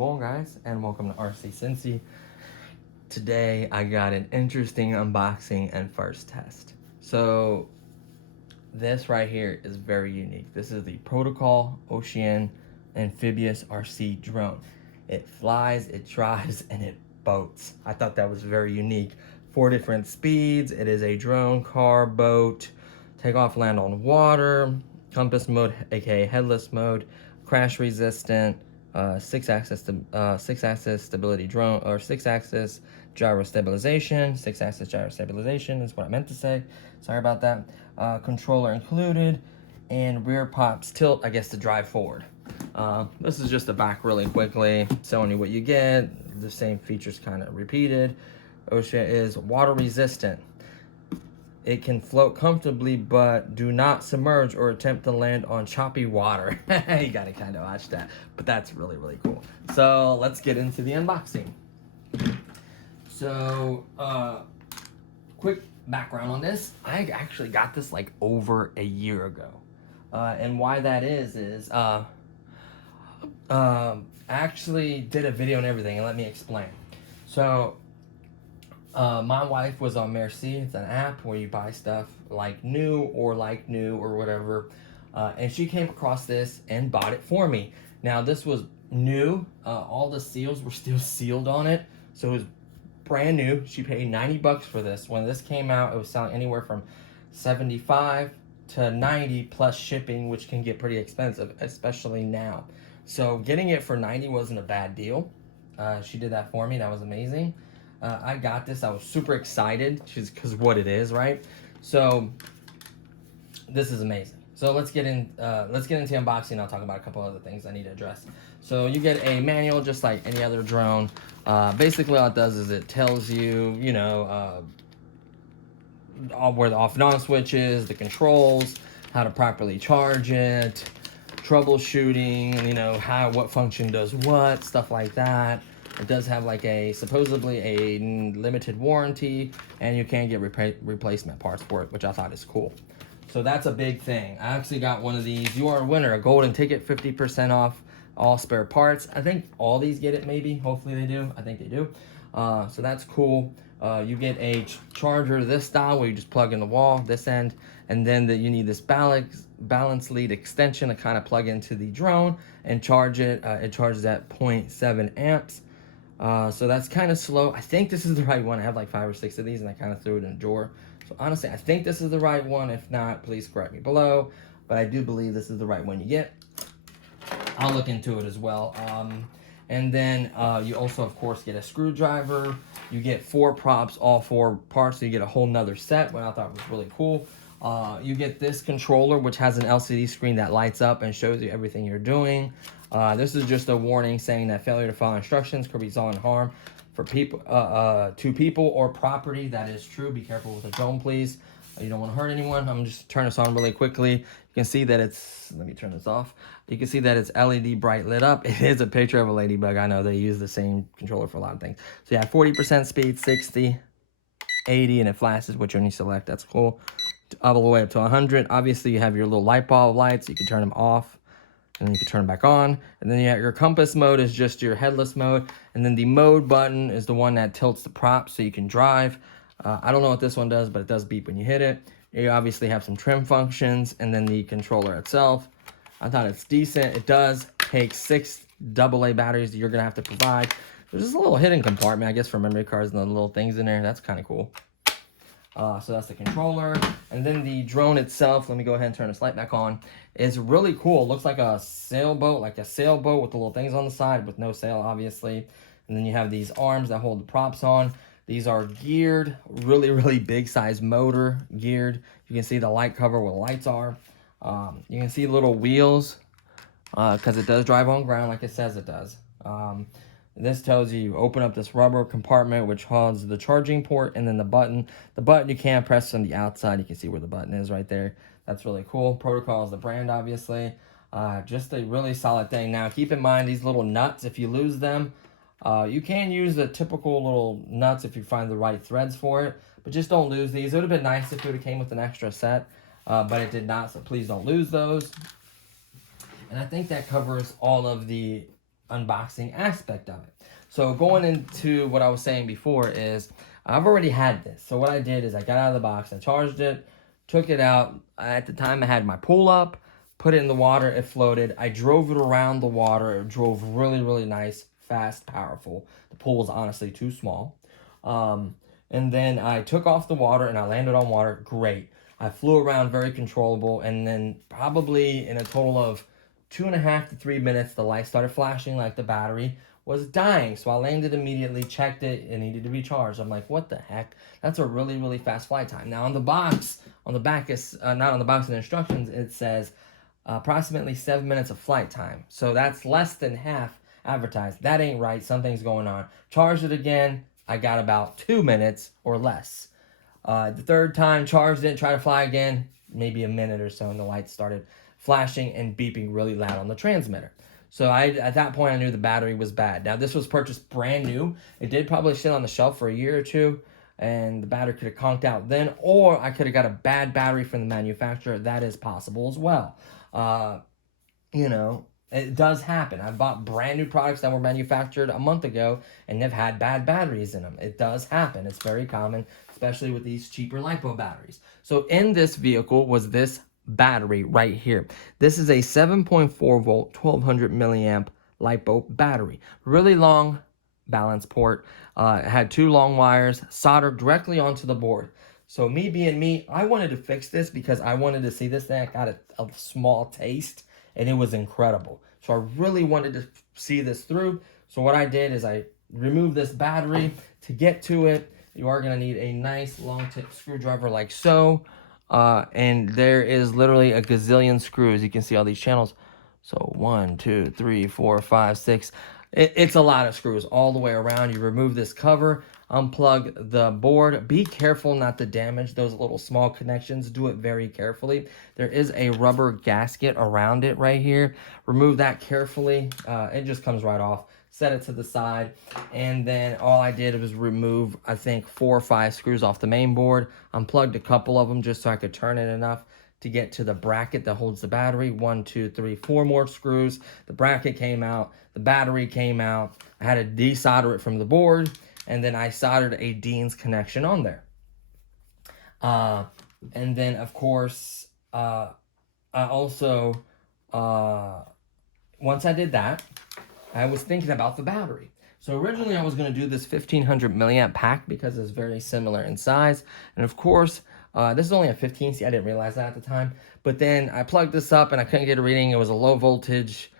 going, guys, and welcome to RC Cincy. Today I got an interesting unboxing and first test. So this right here is very unique. This is the Protocol Oceana Amphibious RC Drone. It flies, it drives, and it boats. I thought that was very unique. 4 different speeds. It is a drone, car, boat, take off, land on water, compass mode, aka headless mode, crash resistant, 6-axis stability drone, or 6-axis gyro stabilization. 6-axis gyro stabilization is what I meant to say. Sorry about that. Controller included, and rear pops tilt, I guess, to drive forward. This is just the back really quickly, showing you what you get. The same features kind of repeated. Oceana is water resistant. It can float comfortably, but do not submerge or attempt to land on choppy water. You gotta kind of watch that, but that's really, really cool. So let's get into the unboxing. So, quick background on this. I actually got this like over a year ago. And why that is I actually did a video and everything, and let me explain. So, my wife was on Merci. It's an app where you buy stuff like new or whatever. And she came across this and bought it for me. Now, this was new. All the seals were still sealed on it. So it was brand new. She paid $90 for this. When this came out, it was selling anywhere from $75 to $90 plus shipping, which can get pretty expensive, especially now. So getting it for $90 wasn't a bad deal. She did that for me. That was amazing. I got this. I was super excited because what it is, right? So this is amazing. So let's get into the unboxing. I'll talk about a couple other things I need to address. So you get a manual just like any other drone. Basically, all it does is it tells you, where the off and on switch is, the controls, how to properly charge it, troubleshooting, what function does what, stuff like that. It does have like supposedly a limited warranty, and you can get replacement parts for it, which I thought is cool. So that's a big thing. I actually got one of these. You are a winner, a golden ticket, 50% off all spare parts. I think all these get it, maybe. Hopefully they do. I think they do. So that's cool. You get a charger this style where you just plug in the wall, this end, and then you need this balance lead extension to kind of plug into the drone and charge it. It charges at 0.7 amps. So that's kind of slow. I think this is the right one. I have like 5 or 6 of these, and I kind of threw it in a drawer. So honestly, I think this is the right one. If not, please correct me below. But I do believe this is the right one you get. I'll look into it as well. And then you also, of course, get a screwdriver. You get 4 props, all 4 parts. So you get a whole nother set, which I thought was really cool. You get this controller, which has an LCD screen that lights up and shows you everything you're doing. This is just a warning saying that failure to follow instructions could result in harm for people, to people or property. That is true. Be careful with the drone, please. You don't want to hurt anyone. I'm just turn this on really quickly. You can see that it's, let me turn this off. You can see that it's LED bright lit up. It is a picture of a ladybug. I know they use the same controller for a lot of things. So yeah, 40% speed, 60, 80, and it flashes, which when you select, that's cool. All the way up to 100. Obviously, you have your little light bulb lights. You can turn them off, and then you can turn them back on. And then you have your compass mode is just your headless mode. And then the mode button is the one that tilts the prop so you can drive. I don't know what this one does, but it does beep when you hit it. You obviously have some trim functions, and then the controller itself. I thought it's decent. It does take 6 AA batteries that you're going to have to provide. There's just a little hidden compartment, I guess, for memory cards and the little things in there. That's kind of cool. So that's the controller. And then the drone itself, let me go ahead and turn this light back on, is really cool. It looks like a sailboat with the little things on the side with no sail, obviously. And then you have these arms that hold the props on. These are geared, really, really big size motor geared. You can see the light cover where the lights are. You can see little wheels because it does drive on ground like it says it does. This tells you open up this rubber compartment which holds the charging port, and then the button. The button you can't press on the outside. You can see where the button is right there. That's really cool. Protocol is the brand, obviously. Just a really solid thing. Now, keep in mind these little nuts, if you lose them, you can use the typical little nuts if you find the right threads for it, but just don't lose these. It would have been nice if it would have came with an extra set, but it did not, so please don't lose those. And I think that covers all of the unboxing aspect of it. So going into what I was saying before is I've already had this. So what I did is I got out of the box, I charged it, took it out. At the time I had my pool up, put it in the water, it floated. I drove it around the water. It drove really, really nice, fast, powerful. The pool was honestly too small. And then I took off the water and I landed on water. Great. I flew around very controllable, and then probably in a total of 2.5 to 3 minutes, the light started flashing like the battery was dying. So I landed immediately, checked it, it needed to be charged. I'm like, what the heck? That's a really, really fast flight time. Now on the box, on the back is, not on the box in the instructions, it says approximately 7 minutes of flight time. So that's less than half advertised. That ain't right. Something's going on. Charged it again. I got about 2 minutes or less. The third time, charged it, tried to fly again, maybe a minute or so, and the lights started flashing and beeping really loud on the transmitter. So at that point, I knew the battery was bad. Now, this was purchased brand new. It did probably sit on the shelf for a year or two, and the battery could have conked out then, or I could have got a bad battery from the manufacturer. That is possible as well. You know, it does happen. I've bought brand new products that were manufactured a month ago, and they've had bad batteries in them. It does happen. It's very common, especially with these cheaper LiPo batteries. So in this vehicle was this battery right here. This is a 7.4 volt, 1200 milliamp LiPo battery. Really long balance port. It had 2 long wires soldered directly onto the board. So me being me, I wanted to fix this because I wanted to see this thing. I got a small taste, and it was incredible. So I really wanted to see this through. So what I did is I removed this battery. To get to it, you are going to need a nice long tip screwdriver like so. And there is literally a gazillion screws. You can see all these channels. So 1, 2, 3, 4, 5, 6. It's a lot of screws all the way around. You remove this cover, unplug the board. Be careful not to damage those little small connections. Do it very carefully. There is a rubber gasket around it right here. Remove that carefully. It just comes right off. Set it to the side, and then all I did was remove, I think, 4 or 5 screws off the main board. Unplugged a couple of them just so I could turn it enough to get to the bracket that holds the battery. 1, 2, 3, 4 more screws. The bracket came out. The battery came out. I had to desolder it from the board, and then I soldered a Dean's connection on there. And then, of course, I also, once I did that, I was thinking about the battery. So originally I was going to do this 1500 milliamp pack because it's very similar in size. And of course, this is only a 15C. I didn't realize that at the time. But then I plugged this up and I couldn't get a reading. It was a low voltage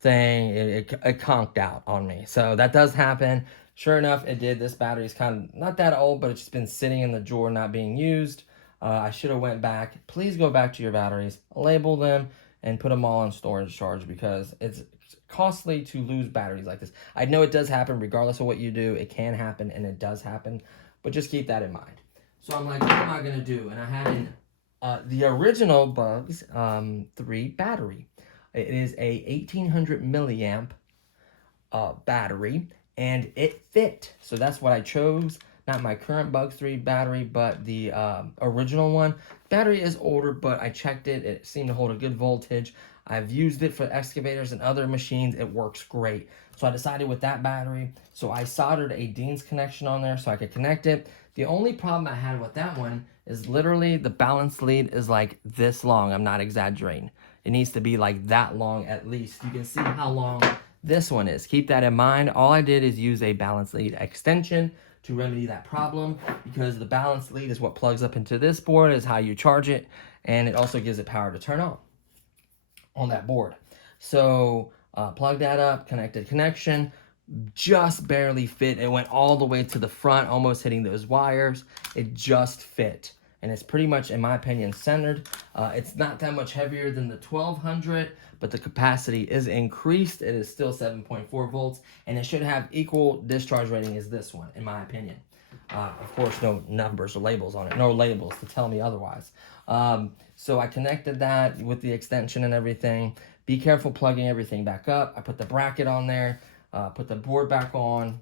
thing. It conked out on me. So that does happen. Sure enough, it did. This battery is kind of not that old, but it's just been sitting in the drawer not being used. I should have went back. Please go back to your batteries, label them, and put them all on storage charge because it's costly to lose batteries like this. I know it does happen regardless of what you do. It can happen, and it does happen, but just keep that in mind. So I'm like, what am I going to do? And I had the original Bugs 3 battery. It is a 1800 milliamp battery, and it fit. So that's what I chose. Not my current Bugs 3 battery, but the original one. Battery is older, but I checked it. It seemed to hold a good voltage. I've used it for excavators and other machines. It works great. So I decided with that battery. So I soldered a Dean's connection on there so I could connect it. The only problem I had with that one is literally the balance lead is like this long. I'm not exaggerating. It needs to be like that long at least. You can see how long this one is. Keep that in mind. All I did is use a balance lead extension to remedy that problem because the balance lead is what plugs up into this board, is how you charge it, and it also gives it power to turn on that board. So plug that up, connected connection, just barely fit. It went all the way to the front, almost hitting those wires. It just fit, and it's pretty much, in my opinion, centered. It's not that much heavier than the 1200, but the capacity is increased. It is still 7.4 volts, and it should have equal discharge rating as this one, in my opinion. Of course, no numbers or labels on it, no labels to tell me otherwise. So I connected that with the extension and everything. Be careful plugging everything back up. I put the bracket on there, put the board back on.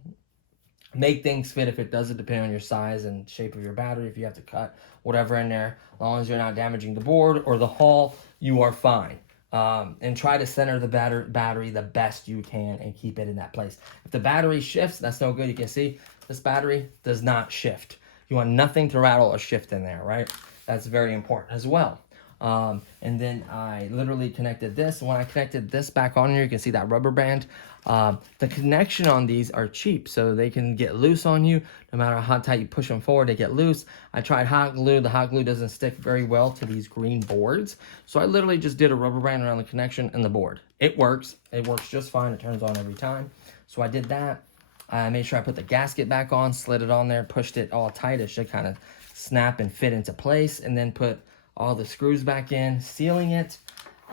Make things fit if it doesn't, depend on your size and shape of your battery. If you have to cut whatever in there, as long as you're not damaging the board or the hull, you are fine. and try to center the battery the best you can and keep it in that place. If the battery shifts, that's no good. You can see this battery does not shift. You want nothing to rattle or shift in there, right? That's very important as well. And then I literally connected this. When I connected this back on here, you can see that rubber band. The connection on these are cheap, so they can get loose on you. No matter how tight you push them forward, they get loose. I tried hot glue. The hot glue doesn't stick very well to these green boards. So I literally just did a rubber band around the connection and the board. It works. It works just fine. It turns on every time. So I did that. I made sure I put the gasket back on, slid it on there, pushed it all tight. It should kind of snap and fit into place, and then put all the screws back in, sealing it.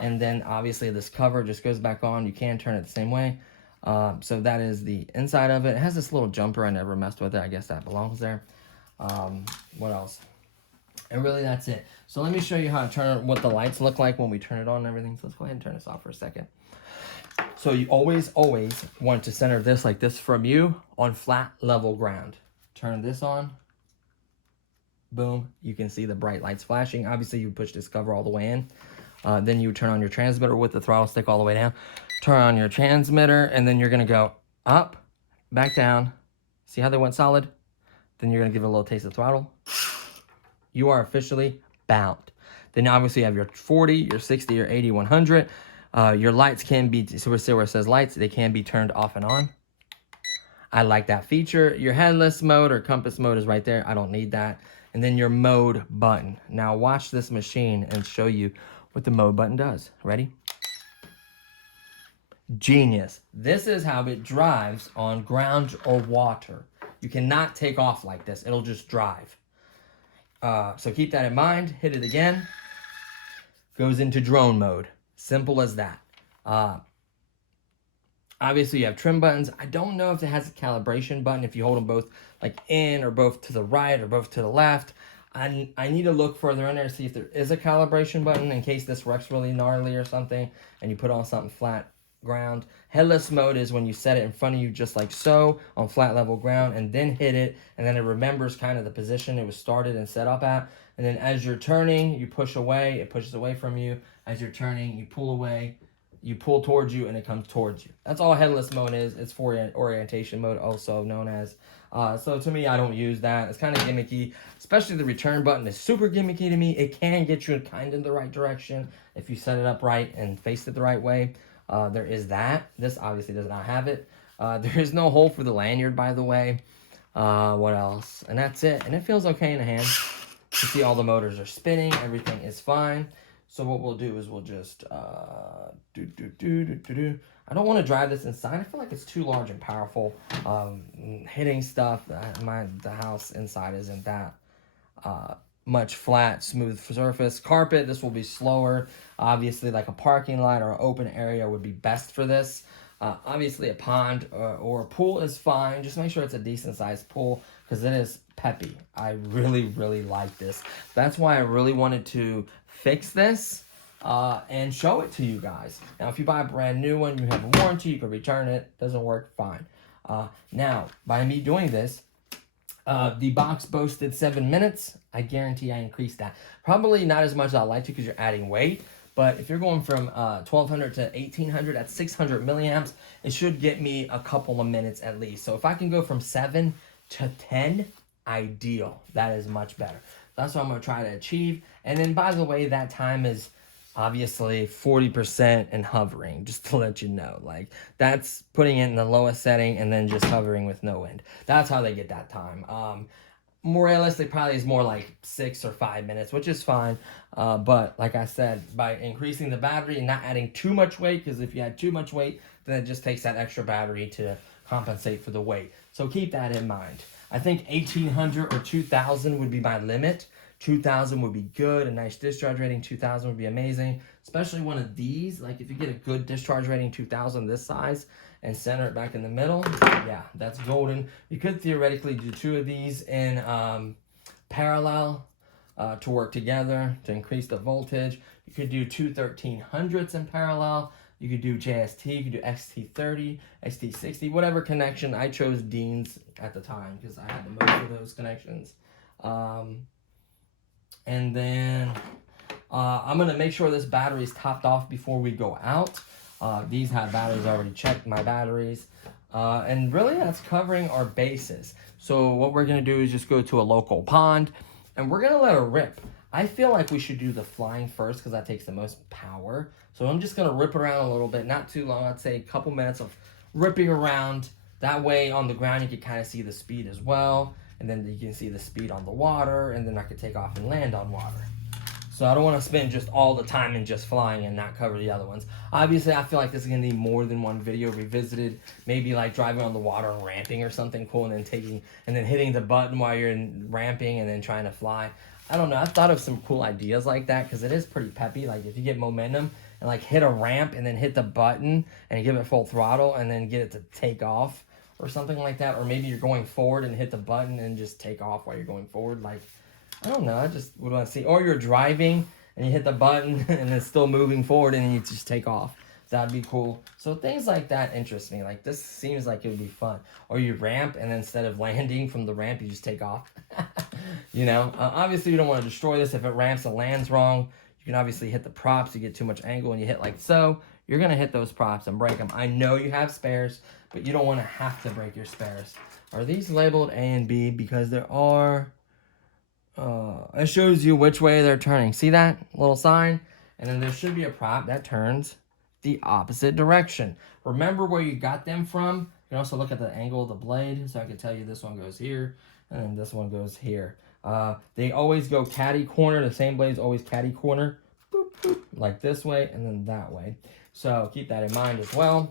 And then obviously this cover just goes back on. You can turn it the same way. So that is the inside of it. It has this little jumper. I never messed with it. I guess that belongs there. What else? And really that's it. So let me show you how to turn what the lights look like when we turn it on and everything. So let's go ahead and turn this off for a second. So you always want to center this like this from you on flat level ground. Turn this on. Boom. You can see the bright lights flashing. Obviously you push this cover all the way in. Then you turn on your transmitter with the throttle stick all the way down. Turn on your transmitter, and then you're going to go up, back down. See how they went solid? Then you're going to give it a little taste of throttle. You are officially bound. Then obviously you have your 40, your 60, your 80, 100. Your lights can be, so where it says lights, they can be turned off and on. I like that feature. Your headless mode or compass mode is right there. I don't need that. And then your mode button. Now watch this machine and show you what the mode button does. Ready? Genius. This is how it drives on ground or water. You cannot take off like this. It'll just drive. So keep that in mind. Hit it again. Goes into drone mode. Simple as that. Obviously you have trim buttons. I don't know if it has a calibration button if you hold them both like in or both to the right or both to the left. I need to look further in there to see if there is a calibration button in case this wreck's really gnarly or something and you put on something flat ground. Headless mode is when you set it in front of you just like so on flat level ground and then hit it, and then it remembers kind of the position it was started and set up at. And then as you're turning, you push away, it pushes away from you. As you're turning, you pull away, you pull towards you, and it comes towards you. That's all headless mode is. It's for orientation mode, also known as. So to me, I don't use that. It's kind of gimmicky, especially the return button is super gimmicky to me. It can get you kind of in the right direction if you set it up right and face it the right way. There is that. This obviously does not have it. There is no hole for the lanyard, by the way. What else? And that's it. And it feels okay in the hand. You see all the motors are spinning. Everything is fine. So what we'll do is we'll just I don't want to drive this inside. I feel like it's too large and powerful. Hitting stuff. The house inside isn't that much flat, smooth surface. Carpet, this will be slower. Obviously, like a parking lot or an open area would be best for this. Obviously, a pond or a pool is fine. Just make sure it's a decent sized pool because it is peppy. I really, really like this. That's why I really wanted to fix this and show it to you guys. Now, if you buy a brand new one, you have a warranty, you can return it. Doesn't work, fine. Now, by me doing this, the box boasted 7 minutes. I guarantee I increased that. Probably not as much as I'd like to because you're adding weight. But if you're going from 1200 to 1800 at 600 milliamps, it should get me a couple of minutes at least. So if I can go from 7 to 10, ideal. That is much better. That's what I'm going to try to achieve. And then, by the way, that time is obviously 40% and hovering, just to let you know. Like, that's putting it in the lowest setting and then just hovering with no wind. That's how they get that time. More realistic probably is more like 6 or 5 minutes, which is fine. But like I said, by increasing the battery and not adding too much weight, because if you add too much weight, then it just takes that extra battery to compensate for the weight. So keep that in mind. I think 1800 or 2000 would be my limit. 2000 would be good. A nice discharge rating 2000 would be amazing, especially one of these. Like if you get a good discharge rating 2000 this size and center it back in the middle, yeah, that's golden. You could theoretically do 2 of these in parallel to work together to increase the voltage. You could do 2 1300s in parallel. You could do JST, you could do XT30, XT60, whatever connection. I chose Dean's at the time because I had the most of those connections. And then I'm gonna make sure this battery is topped off before we go out. These have batteries already checked, my batteries. And really that's covering our bases. So what we're gonna do is just go to a local pond and we're gonna let her rip. I feel like we should do the flying first because that takes the most power. So I'm just gonna rip around a little bit, not too long, I'd say a couple minutes of ripping around. That way on the ground you can kind of see the speed as well. And then you can see the speed on the water, and then I could take off and land on water. So I don't want to spend just all the time in just flying and not cover the other ones. Obviously, I feel like this is going to need more than one video revisited. Maybe like driving on the water and ramping or something cool, and then hitting the button while you're ramping and then trying to fly. I don't know. I've thought of some cool ideas like that because it is pretty peppy. Like if you get momentum and like hit a ramp and then hit the button and give it full throttle and then get it to take off or something like that. Or maybe you're going forward and hit the button and just take off while you're going forward. Like, I don't know, I just would want to see. Or you're driving and you hit the button and it's still moving forward and then you just take off. That'd be cool. So things like that interest me. Like this seems like it would be fun. Or you ramp and then instead of landing from the ramp, you just take off. You know, obviously you don't want to destroy this. If it ramps and lands wrong, you can obviously hit the props. You get too much angle and you hit like so. You're going to hit those props and break them. I know you have spares, but you don't want to have to break your spares. Are these labeled A and B? Because there are... it shows you which way they're turning. See that little sign? And then there should be a prop that turns the opposite direction. Remember where you got them from. You can also look at the angle of the blade. So I can tell you this one goes here and then this one goes here. They always go catty corner. The same blade's always catty corner. Boop, boop, like this way and then that way. So keep that in mind as well.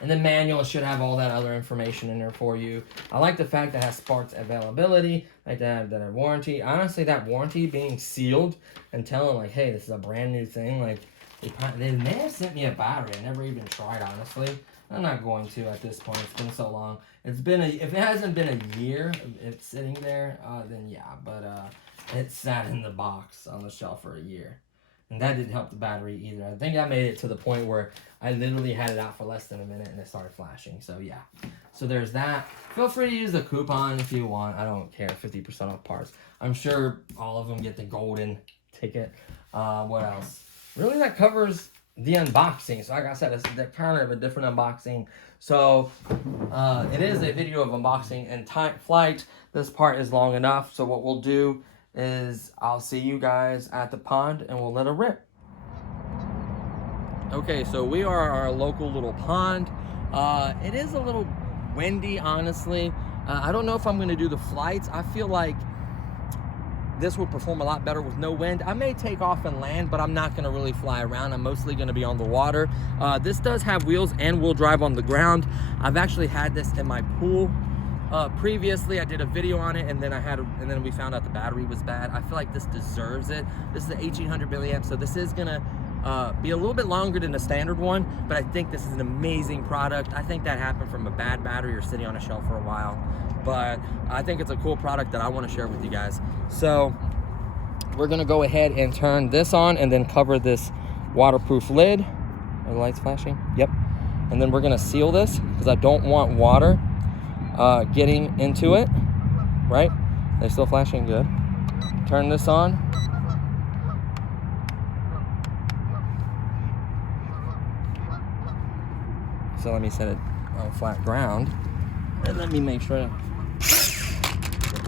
And the manual should have all that other information in there for you. I like the fact that it has parts availability, like that warranty. Honestly, that warranty being sealed and telling like, hey, this is a brand new thing. Like they may have sent me a battery. I never even tried, honestly. I'm not going to at this point. It's been so long. If it hasn't been a year, it's sitting there, then yeah. But it sat in the box on the shelf for a year. And that didn't help the battery either. I think I made it to the point where I literally had it out for less than a minute and it started flashing. So yeah. So there's that. Feel free to use the coupon if you want. I don't care. 50% off parts. I'm sure all of them get the golden ticket. What else? Really, that covers the unboxing. So like I said, it's kind of a different unboxing. So it is a video of unboxing and flight. This part is long enough. So what we'll do is I'll see you guys at the pond and we'll let it rip. Okay, so we are our local little pond. It is a little windy, honestly. I don't know if I'm going to do the flights. I feel like this will perform a lot better with no wind. I may take off and land, but I'm not going to really fly around. I'm mostly going to be on the water. This does have wheels and will drive on the ground. I've actually had this in my pool. Previously I did a video on it and then we found out the battery was bad. I feel like this deserves it. This is the 1800 milliamp, so this is gonna be a little bit longer than the standard one, but I think this is an amazing product. I think that happened from a bad battery or sitting on a shelf for a while, but I think it's a cool product that I want to share with you guys. So we're gonna go ahead and turn this on and then cover this waterproof lid. Are the lights flashing? Yep. And then we're gonna seal this because I don't want water getting into it, right? They're still flashing, good. Turn this on. So let me set it on flat ground. And let me make sure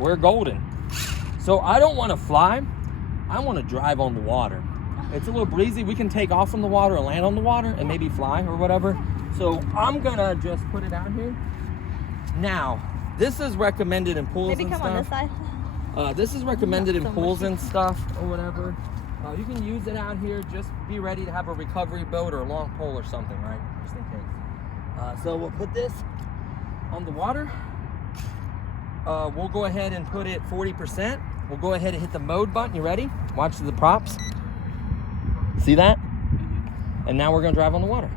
we're golden. So I don't want to fly. I want to drive on the water. It's a little breezy. We can take off from the water and land on the water and maybe fly or whatever. So I'm gonna just put it out here. Now, this is recommended in pools and stuff. Maybe come on this side. This is recommended in pools and stuff or whatever. You can use it out here. Just be ready to have a recovery boat or a long pole or something, right? Just in case. So we'll put this on the water. We'll go ahead and put it 40%. We'll go ahead and hit the mode button. You ready? Watch the props. See that? And now we're gonna drive on the water.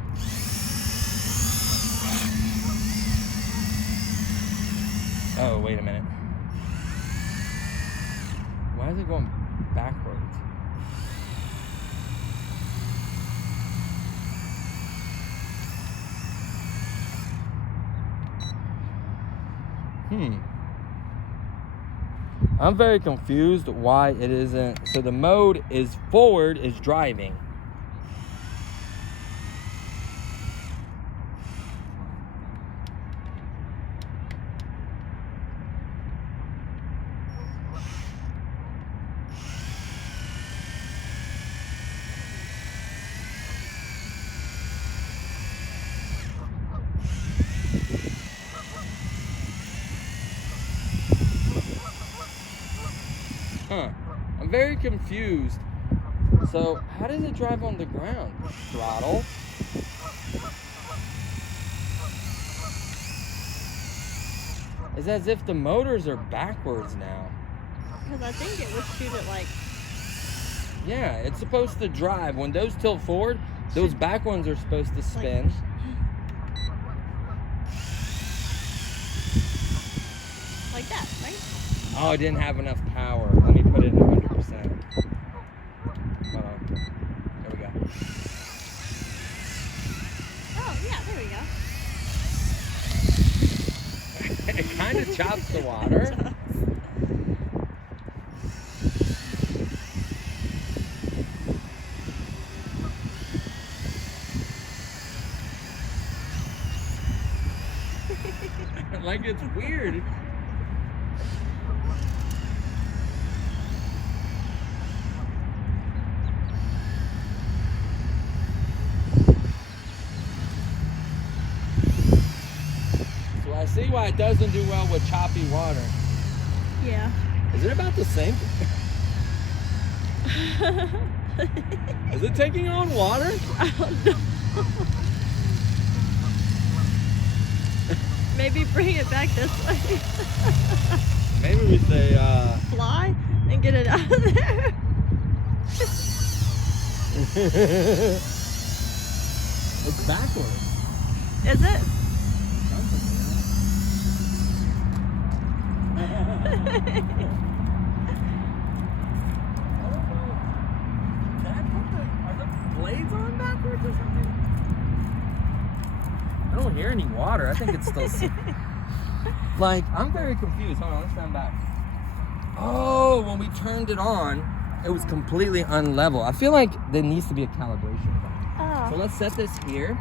Oh, wait a minute. Why is it going backwards? I'm very confused why it isn't. So the mode is forward is driving. I'm very confused. So how does it drive on the ground? Throttle. It's as if the motors are backwards now. Because I think it would shoot it like... Yeah, it's supposed to drive. When those tilt forward, those back ones are supposed to spin. Like that, right? Oh, I didn't have enough power. Let me put it in 100%. Hold on. There we go. Oh, yeah, there we go. It kind of chops the water. Like, it's weird. So I see why it doesn't do well with choppy water. Yeah. Is it about the same? Is it taking on water? I don't know. Maybe bring it back this way. Maybe we say, fly and get it out of there. It's backwards. Is it? Are the blades on backwards or something? I don't hear any water. I think it's still... Like, I'm very confused. Hold on, let's stand back. Oh, when we turned it on, it was completely unlevel. I feel like there needs to be a calibration button. Oh. So let's set this here.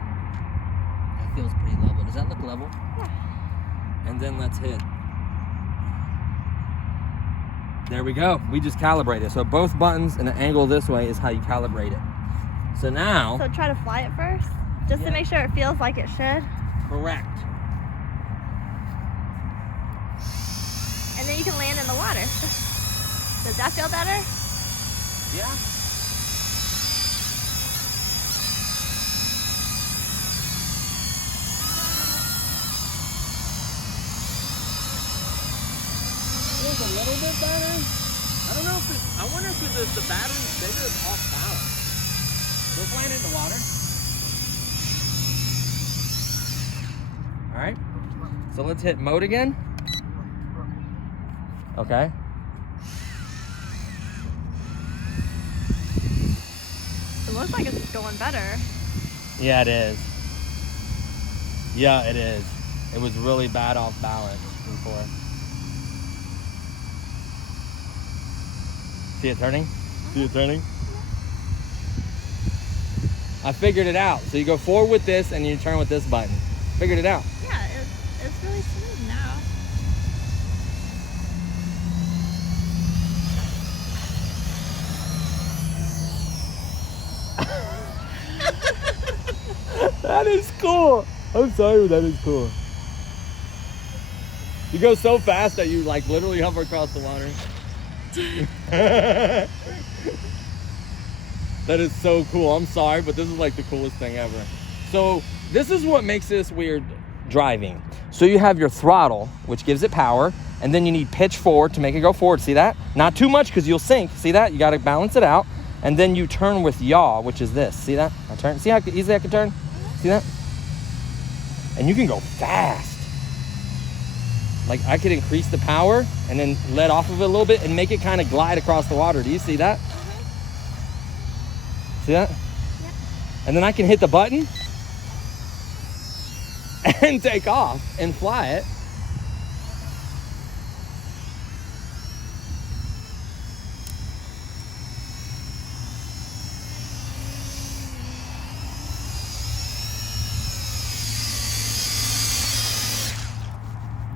That feels pretty level. Does that look level? Yeah. And then let's hit. There we go. We just calibrated. So both buttons and an angle this way is how you calibrate it. So now... So try to fly it first, just to make sure it feels like it should. Correct. And then you can land in the water. Does that feel better? Yeah. Feels a little bit better. I don't know if it's, I wonder if it's the battery's bigger, it's off balance. Let's land in the water. All right. So let's hit mode again. Okay. It looks like it's going better. Yeah, it is. Yeah, it is. It was really bad off balance before. See it turning? See it turning? I figured it out. So you go forward with this and you turn with this button. Figured it out. Yeah, it's really smooth now. That is cool. I'm sorry, but that is cool. You go so fast that you like literally hover across the water. That is so cool. I'm sorry, but this is like the coolest thing ever. So this is what makes this weird driving. So you have your throttle, which gives it power, and then you need pitch forward to make it go forward. See that? Not too much because you'll sink. See that? You got to balance it out. And then you turn with yaw, which is this. See that? I turn. See how easy I can turn? See that? And you can go fast. Like I could increase the power and then let off of it a little bit and make it kind of glide across the water. Do you see that? See that? Yeah. And then I can hit the button and take off and fly it.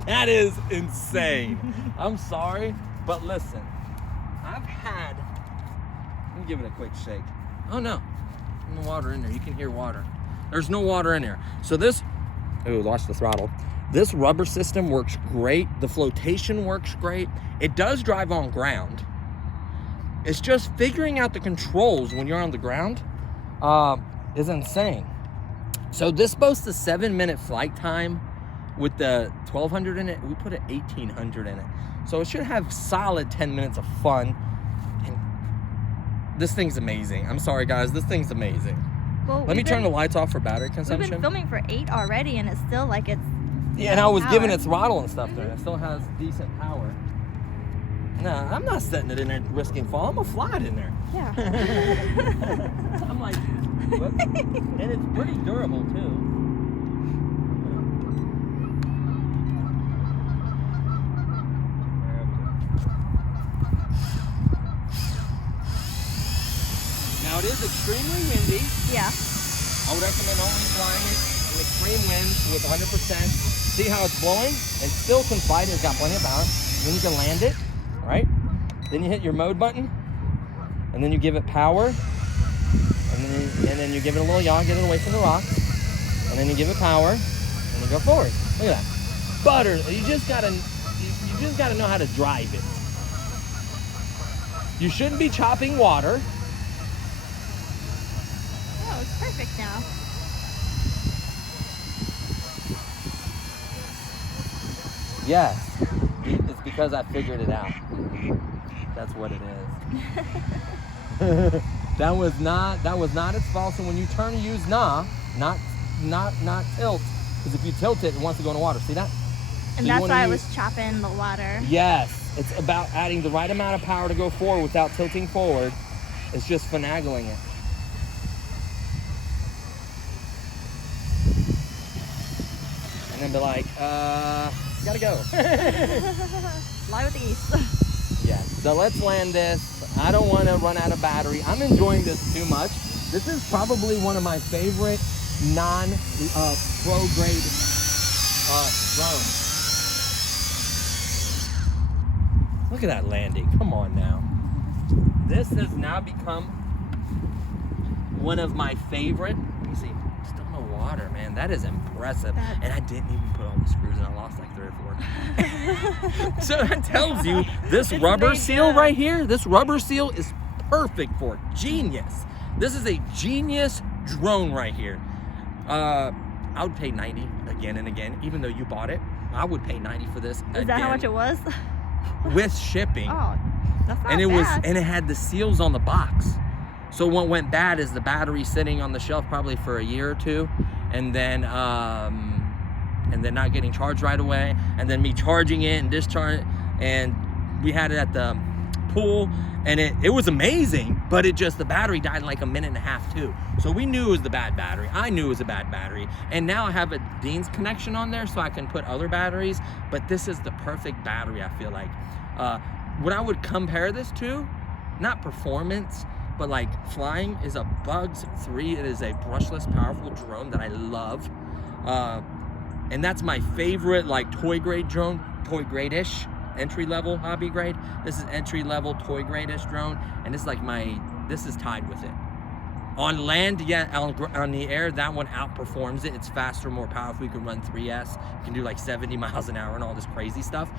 That is insane. I'm sorry, but listen, let me give it a quick shake. Oh no, no water in there. You can hear water. There's no water in there. So this, oh, lost the throttle. This rubber system works great. The flotation works great. It does drive on ground. It's just figuring out the controls when you're on the ground is insane. So this boasts a 7-minute flight time with the 1200 in it. We put an 1800 in it. So it should have solid 10 minutes of fun. And this thing's amazing. I'm sorry guys, this thing's amazing. Well, Let me turn the lights off for battery consumption. We've been filming for 8 already and it's still like it's... Yeah, and I was giving it throttle and stuff there. It still has decent power. Nah, I'm not setting it in there risking fall. I'm gonna fly it in there. Yeah. I'm like, what? And it's pretty durable too. Now it is extremely windy. Yeah. I would recommend only flying it in extreme winds with 100%. See how it's blowing? It still can fight. It's got plenty of power. Then you can land it, right? Then you hit your mode button, and then you give it power, and then you give it a little yaw, get it away from the rocks, and then you give it power, and you go forward. Look at that. Butter. You just gotta know how to drive it. You shouldn't be chopping water. Oh, it's perfect now. Yes, it's because I figured it out. That's what it is. that was not its fault. So when you turn, use not tilt, because if you tilt it, it wants to go in the water. See that? And so that's why I was chopping the water. Yes, it's about adding the right amount of power to go forward without tilting forward. It's just finagling it. And then be like, gotta go. Fly with ease. Yeah, so let's land this. I don't want to run out of battery. I'm enjoying this too much. This is probably one of my favorite non-pro grade drones. Look at that landing. Come on now. This has now become one of my favorite. Let me see. Still no water, man. That is impressive. And I didn't even put all the screws in. I lost like 3 or 4. So that tells you this rubber seal right here, this rubber seal is perfect for it. Genius. This is a genius drone right here. I would pay 90 again and again, even though you bought it. I would pay 90 for this. Is that how much it was? With shipping. Oh, that's not and it bad. and it had the seals on the box. So what went bad is the battery sitting on the shelf probably for a year or 2, and then not getting charged right away, and then me charging it and discharging, and we had it at the pool, and it was amazing, but the battery died in like a minute and a half too. So we knew it was the bad battery. I knew it was a bad battery, and now I have a Dean's connection on there so I can put other batteries, but this is the perfect battery, I feel like. What I would compare this to, not performance, but like flying, is a Bugs 3. It is a brushless, powerful drone that I love. And that's my favorite, like, toy grade drone, toy grade-ish, entry level hobby grade. This is entry level toy grade-ish drone, and it's like this is tied with it. On land, yeah, on the air, that one outperforms it. It's faster, more powerful. You can run 3S. You can do like 70 miles an hour and all this crazy stuff,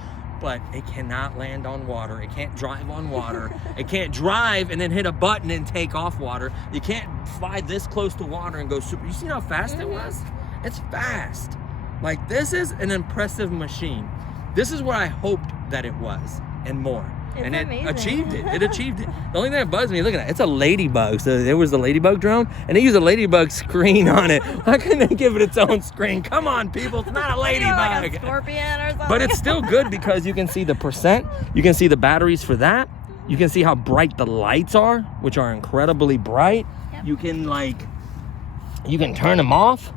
but it cannot land on water. It can't drive on water. It can't drive and then hit a button and take off water. You can't fly this close to water and go super. You see how fast it was? It's fast. Like, this is an impressive machine. This is what I hoped that it was, and more. It's amazing. It achieved it. It achieved it. The only thing that bugs me, look at that. It's a ladybug. So there was the ladybug drone, and they used a ladybug screen on it. Why couldn't they give it its own screen? Come on, people. It's not a ladybug. Like a scorpion or something. But it's still good because you can see the percent. You can see the batteries for that. You can see how bright the lights are, which are incredibly bright. Yep. You can turn them off.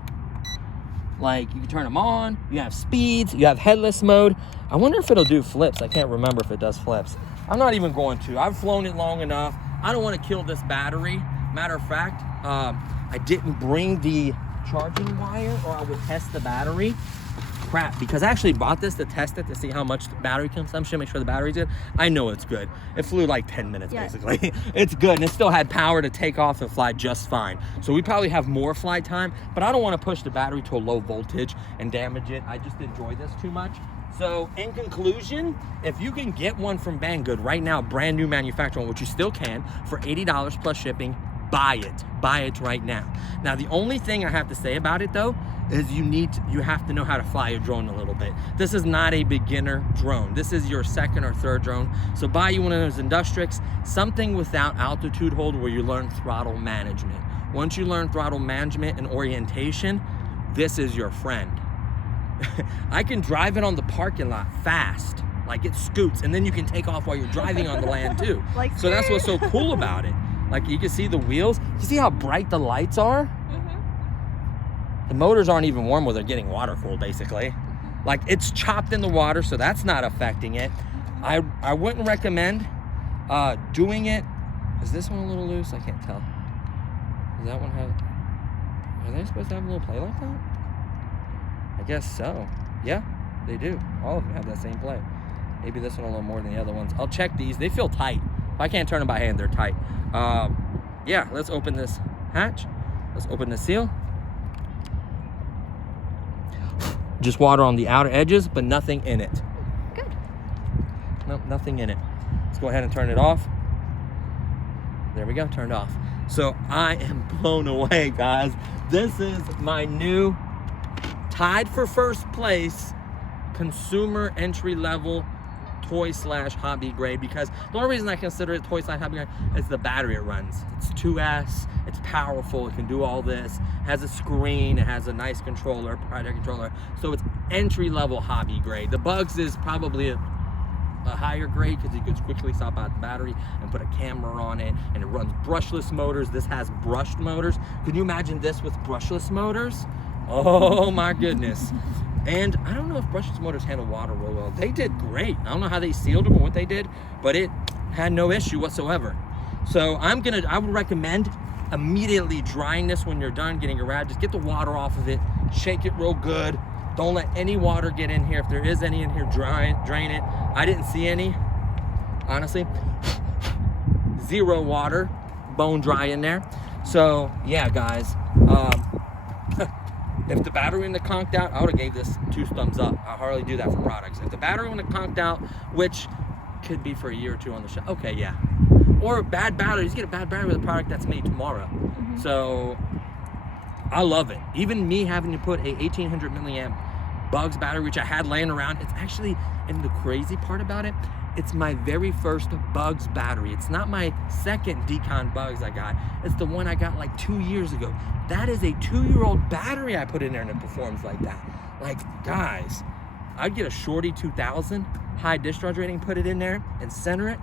Like, you can turn them on. You have speeds. You have headless mode. I wonder if it'll do flips. I can't remember if it does flips. I'm not even going to. I've flown it long enough. I don't want to kill this battery. Matter of fact, I didn't bring the charging wire, or I would test the battery. crap, because I actually bought this to test it to see how much battery consumption, make sure the battery's good. I know it's good. It flew like 10 minutes basically. It's good, and it still had power to take off and fly just fine. So we probably have more flight time, but I don't want to push the battery to a low voltage and damage it. I just enjoy this too much. So in conclusion, if you can get one from Banggood right now, brand new manufacturing, which you still can, for $80 plus shipping, buy it right now. Now the only thing I have to say about it though is you have to know how to fly a drone a little bit. This is not a beginner drone. This is your second or third drone. So buy you one of those Industrix, something without altitude hold where you learn throttle management. Once you learn throttle management and orientation, this is your friend. I can drive it on the parking lot fast, like it scoots, and then you can take off while you're driving on the land too. Like, so that's what's so cool about it. Like you can see the wheels. You see how bright the lights are? Mm-hmm. The motors aren't even warm where they're getting water cooled basically. Like it's chopped in the water, so that's not affecting it. I wouldn't recommend doing it. Is this one a little loose? I can't tell. Does that one have, are they supposed to have a little play like that? I guess so. Yeah, they do. All of them have that same play. Maybe this one a little more than the other ones. I'll check these. They feel tight. If I can't turn them by hand, they're tight. Yeah, let's open this hatch. Let's open the seal. Just water on the outer edges, but nothing in it. Good. Nope, nothing in it. Let's go ahead and turn it off. There we go, turned off. So I am blown away, guys. This is my new, tied for first place, consumer entry level toy / hobby grade, because the only reason I consider it toy / hobby grade is the battery it runs. It's 2S, it's powerful, it can do all this, has a screen, it has a nice controller, proprietary controller, so it's entry level hobby grade. The Bugs is probably a higher grade because you could quickly swap out the battery and put a camera on it, and it runs brushless motors. This has brushed motors. Can you imagine this with brushless motors? Oh my goodness. And I don't know if brushless motors handle water real well. They did great. I don't know how they sealed them or what they did, but it had no issue whatsoever. So I would recommend immediately drying this when you're done getting around. Just get the water off of it, shake it real good. Don't let any water get in here. If there is any in here, drain it. I didn't see any, honestly. Zero water, bone dry in there. So yeah, guys. If the battery wouldn't have conked out, I would have gave this 2 thumbs up. I hardly do that for products. If the battery wouldn't have conked out, which could be for a year or 2 on the shelf, okay, yeah. Or bad batteries, get a bad battery with a product that's made tomorrow. Mm-hmm. So I love it. Even me having to put a 1800 milliamp Bugs battery, which I had laying around, it's actually, and the crazy part about it, it's my very first Bugs battery. It's not my second Decon Bugs I got. It's the one I got like 2 years ago. That is a 2-year-old battery I put in there and it performs like that. Like, guys, I'd get a Shorty 2000 high discharge rating, put it in there and center it.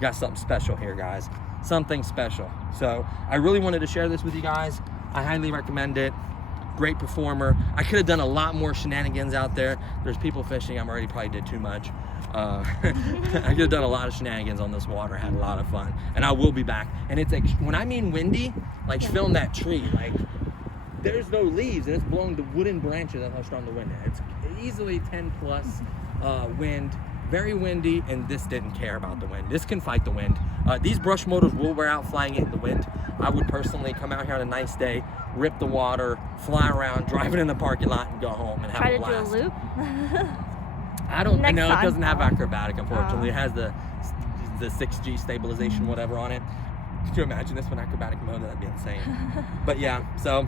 Got something special here, guys. Something special. So I really wanted to share this with you guys. I highly recommend it. Great performer. I could have done a lot more shenanigans out there. There's people fishing. I'm already probably did too much. I could have done a lot of shenanigans on this water. Had a lot of fun, and I will be back. And it's like, when I mean windy, like film that tree. Like there's no leaves, and it's blowing the wooden branches. That's how strong the wind is. It's easily 10 plus wind. Very windy, and this didn't care about the wind. This can fight the wind. These brush motors will wear out flying it in the wind. I would personally come out here on a nice day, rip the water, fly around, drive it in the parking lot, and go home and have a blast. Try to do a loop? I don't know. It doesn't have acrobatic, unfortunately. It has the 6G stabilization, whatever, on it. Could you imagine this with acrobatic mode? That'd be insane. But yeah, so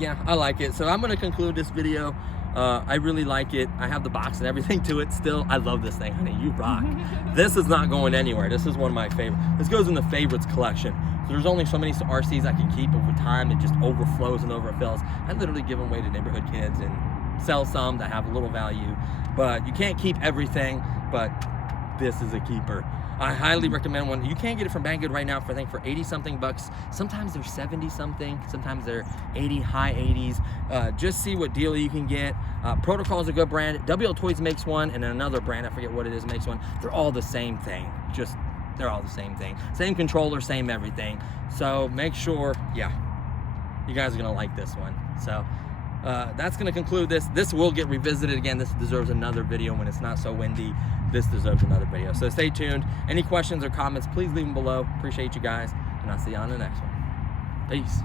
yeah, I like it. So I'm going to conclude this video. I really like it. I have the box and everything to it still. I love this thing, honey. You rock. This is not going anywhere. This is one of my favorites. This goes in the favorites collection. So there's only so many RCs I can keep over time. It just overflows and overfills. I literally give them away to neighborhood kids and sell some that have a little value. But you can't keep everything, but this is a keeper. I highly recommend one. You can't get it from Banggood right now for, I think, for 80 something bucks. Sometimes they're 70 something, sometimes they're 80, high 80s. Just see what deal you can get. Protocol is a good brand. WL Toys makes one, and then another brand, I forget what it is, makes one. They're all the same thing. They're all the same thing. Same controller, same everything. So make sure, yeah. You guys are gonna like this one. So that's gonna conclude this. This will get revisited again. This deserves another video when it's not so windy. This deserves another video. So stay tuned. Any questions or comments, please leave them below. Appreciate you guys, and I'll see you on the next one. Peace.